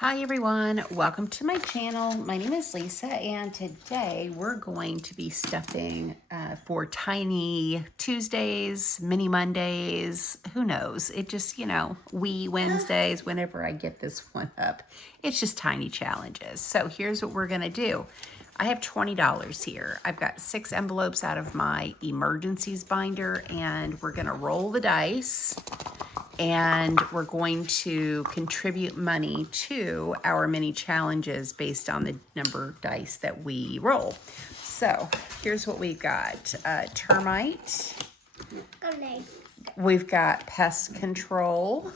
Hi everyone, welcome to my channel. My name is Lisa and today we're going to be stuffing for Tiny Tuesdays, Mini Mondays, who knows. It just, wee Wednesdays, whenever I get this one up. It's just tiny challenges. So here's what we're gonna do. I have $20 here. I've got 6 envelopes out of my emergencies binder and we're gonna roll the dice. And we're going to contribute money to our mini challenges based on the number of dice that we roll. So here's what we've got. Termite. We've got pest control.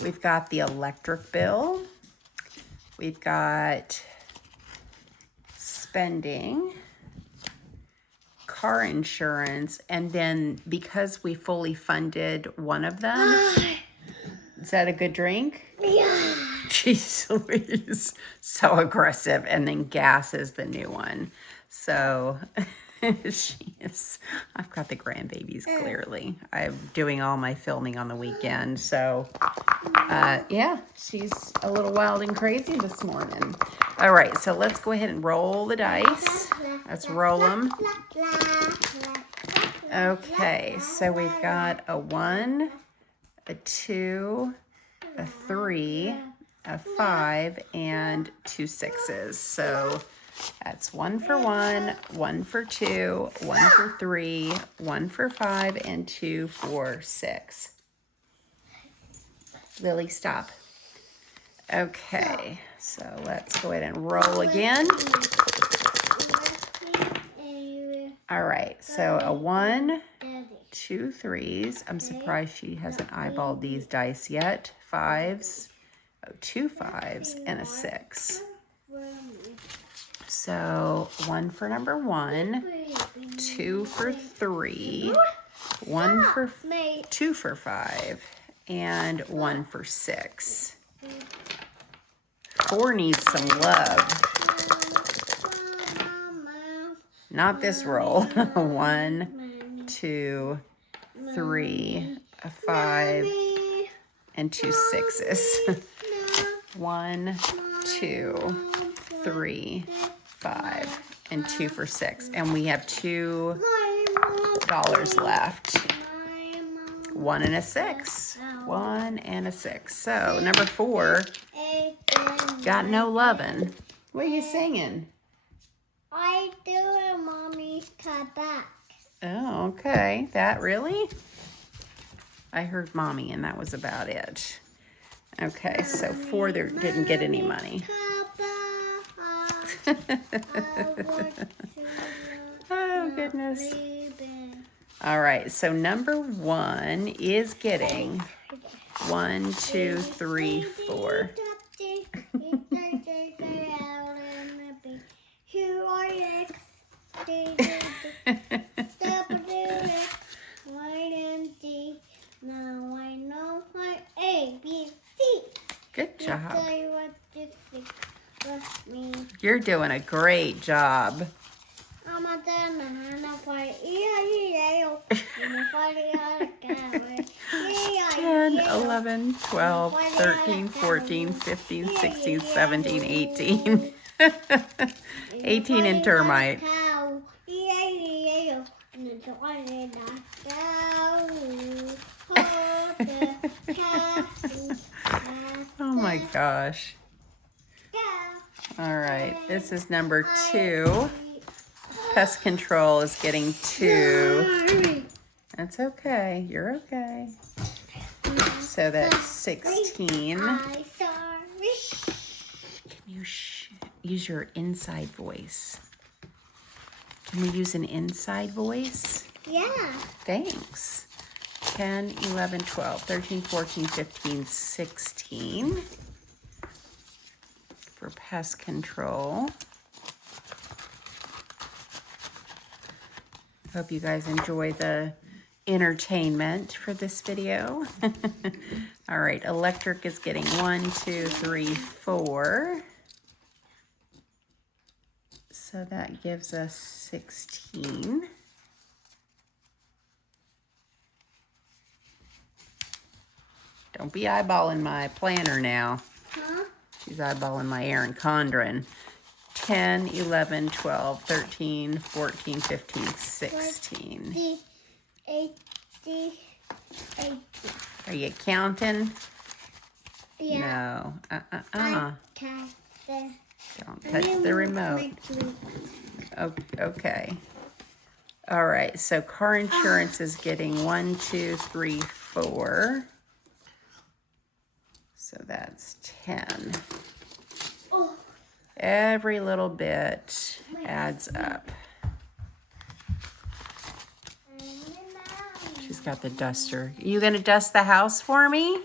We've got the electric bill. We've got spending, car insurance, and then because we fully funded one of them, is that a good drink? Yeah. Jeez Louise, so aggressive. And then gas is the new one. So I've got the grandbabies clearly. I'm doing all my filming on the weekend. So yeah, she's a little wild and crazy this morning. All right, so let's go ahead and roll the dice. Let's roll them. Okay, so we've got a 1, a 2, a 3, a 5, and 2 6s. So that's 1 for 1, 1 for 2, 1 for 3, 1 for 5, and 2 for 6. Lily, stop. Okay, so let's go ahead and roll again. All right, so a 1, 2 3s. I'm surprised she hasn't eyeballed these dice yet. 5s, 2 5s, and a 6. So 1 for number 1, 2 for 3, 2 for 5, and 1 for 6. 4 needs some love. Not this roll. 1, 2, 3, a 5, and 2 6s. 1, 2, 3, 5, and 2 for 6. And we have $2 left. 1 and a 6. 1 and a 6. So number 4 got no lovin'. What are you singing? I do a mommy's cut back. Oh, okay. That really? I heard mommy and that was about it. Okay, so 4 there didn't get any money. Oh, goodness. All right, so number 1 is getting 1, 2, 3, 4. Now I know my ABC. Good job. Tell you what to think with me. You're doing a great job. 10, 11, 12, 13, 14, 15, 16, 17, 18. 18 in termite. Oh my gosh. All right, this is number 2. Pest control is getting 2. That's okay. You're okay. So that's 16. I'm sorry. Can you use your inside voice? Can we use an inside voice? Yeah. Thanks. 10, 11, 12, 13, 14, 15, 16 for pest control. Hope you guys enjoy the entertainment for this video. All right, electric is getting 1, 2, 3, 4. So that gives us 16. Don't be eyeballing my planner now. Huh? She's eyeballing my Erin Condren. 10, 11, 12, 13, 14, 15, 16. 80, 80. Are you counting? Yeah. No. I can't. Don't touch the remote. Okay. All right, so car insurance is getting 1, 2, 3, 4. So that's 10. Oh. Every little bit adds up. She's got the duster. You gonna dust the house for me? Yeah.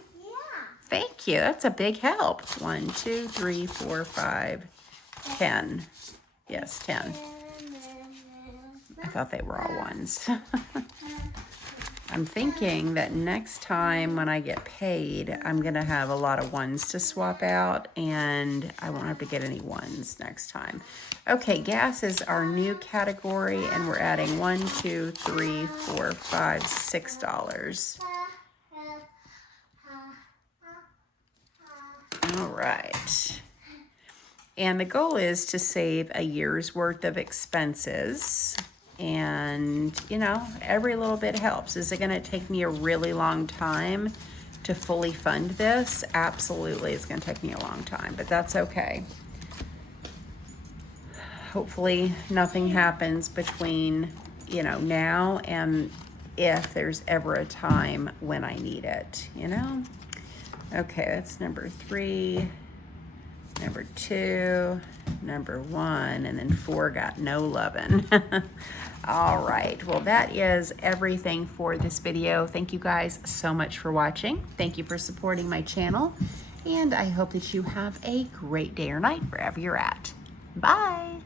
Thank you. That's a big help. 1, 2, 3, 4, 5, 10. Yes, 10. I thought they were all ones. I'm thinking that next time when I get paid, I'm gonna have a lot of ones to swap out and I won't have to get any ones next time. Okay, gas is our new category and we're adding 1, 2, 3, 4, 5, $6. All right. And the goal is to save a year's worth of expenses. And, you know, every little bit helps. Is it going to take me a really long time to fully fund this? Absolutely, it's going to take me a long time, but that's okay. Hopefully nothing happens between, you know, now and if there's ever a time when I need it, you know? Okay, that's number 3. Number 2, number 1, and then 4 got no lovin'. All right, well, that is everything for this video. Thank you guys so much for watching. Thank you for supporting my channel, and I hope that you have a great day or night wherever you're at. Bye.